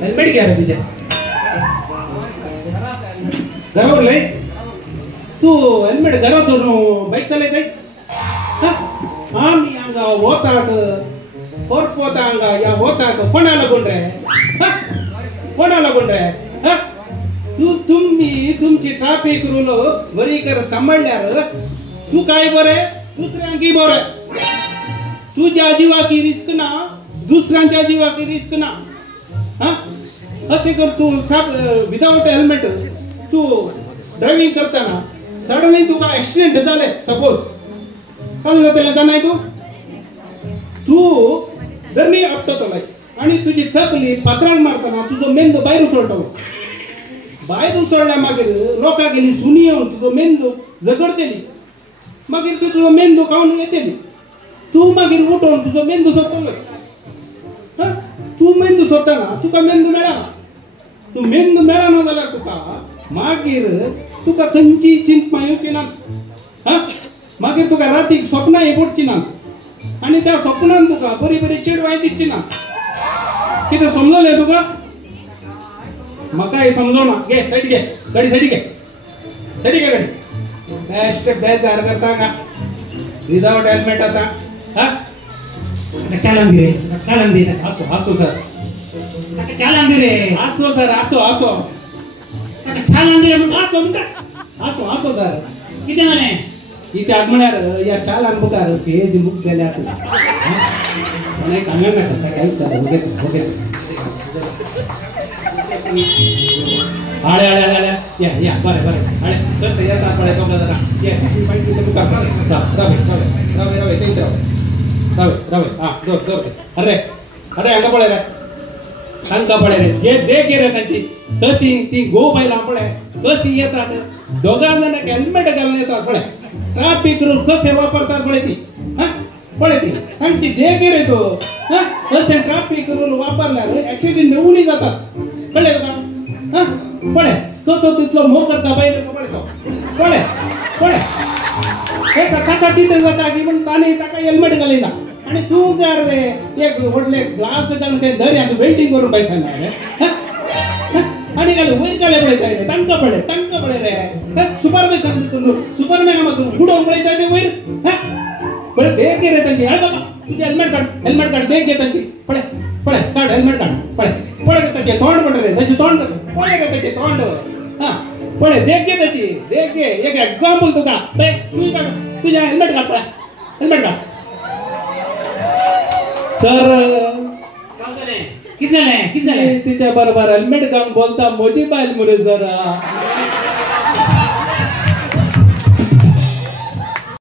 helmet घ्या रे तुझ्या घरावर लय तू हेल्मेट घरात धरून बाईक चालवत आहे आम्ही अंगा होताक कोरपोता अंगा या होताक कोणाला कोण रे कोणाला कोण रे तुम्ही तुमची ट्रॅफिक रूल बरी कर सांभाळल्यार तू काय बरे दुसऱ्यांकी बरे तुझ्या जीवाकी रिस्क ना दुसऱ्यांच्या जीवाकी रिस्क ना असे कर तू विदाउट हेल्मेट तू ड्रायव्हिंग करताना सडनली तुका ऍक्सिडेंट झाले सपोज काय जातले का नाही तू जर्नी आपटतलाय आणि तुझी थकली पात्रांक मारताना तुझो मेंदू बाहेर उसळतो बाहेर उसळल्या मागीर लोकां गेली सुनी येऊन तुझो मेंदू झगडतेली मागीर तू तुझो मेंदू खाऊन येतेली तू मागीर उठून तुझो मेंदू सोडतलो तू मेंदू सोडताना तुका मेंदू मेळना तू मेंदू मेळना जाल्यार तुका मागीर तुका खंयची चिंता येवची ना मागीर तुका रातीक स्वप्नां येवची ना आणि त्या स्वप्नान तुका बरी बरी चेडवाय दिसची ना कितें समजलें तुका म्हाका हे समजोना घे सायडी घे गाडी सायडी घे गाडी बेस्ट बेजार करता का विदाउट हेल्मेट आता चालन दे आसो सर चालन दे रे आसो सर आसो चालन दे आसो सर किती म्हणे इथे आग म्हळ्यार या चालान बुकार पेज बुक केले आसले कोणाक सांगना का काय ओके आळे या बरे आळे कसं येतात पडे तो जरा ये पाहिजे ते बुकार रावे ते रावे हां जोर अरे अंगा पडे रे अंगा पडे रे ये देख रे त्यांची कशी ती गो बायला पडे कशी येतात दोघां जणांना हेल्मेट घालून येतात पडे ट्रॅफिक रूल कसे वापरतात पडे ती त्यांची देख रे तो कसे ट्रॅफिक रूल वापरल्यावर ऍक्सिडेंट होऊन जातात कळले का पडे कसं तिथलं मोह करता बाहेर पडे तो पडे काका तिथे जाता की पण ताने ताका हेल्मेट घालिना आणि तू जर रे एक व्हडले ग्लास घालून ते धर आणि वेल्डिंग करून पैसा ना आणि काय वयर काले पडे रे तांका पडे रे सुपरमॅन मग गुडो पडे ते वयर बरे देख रे त्यांची हा बाबा तुझे हेल्मेट काढ देख घे त्यांची पडे काढ हेल्मेट काढ पडे त्याचे तोंड पडे रे त्याचे तोंड पडे का त्याचे तोंड पडे देख घे एक एक्झाम्पल तुका तुझ्या हेल्मेट काढ सर किती झाले तिच्या बरोबर हेल्मेट घालून बोलता मोठी बायल मुरे सर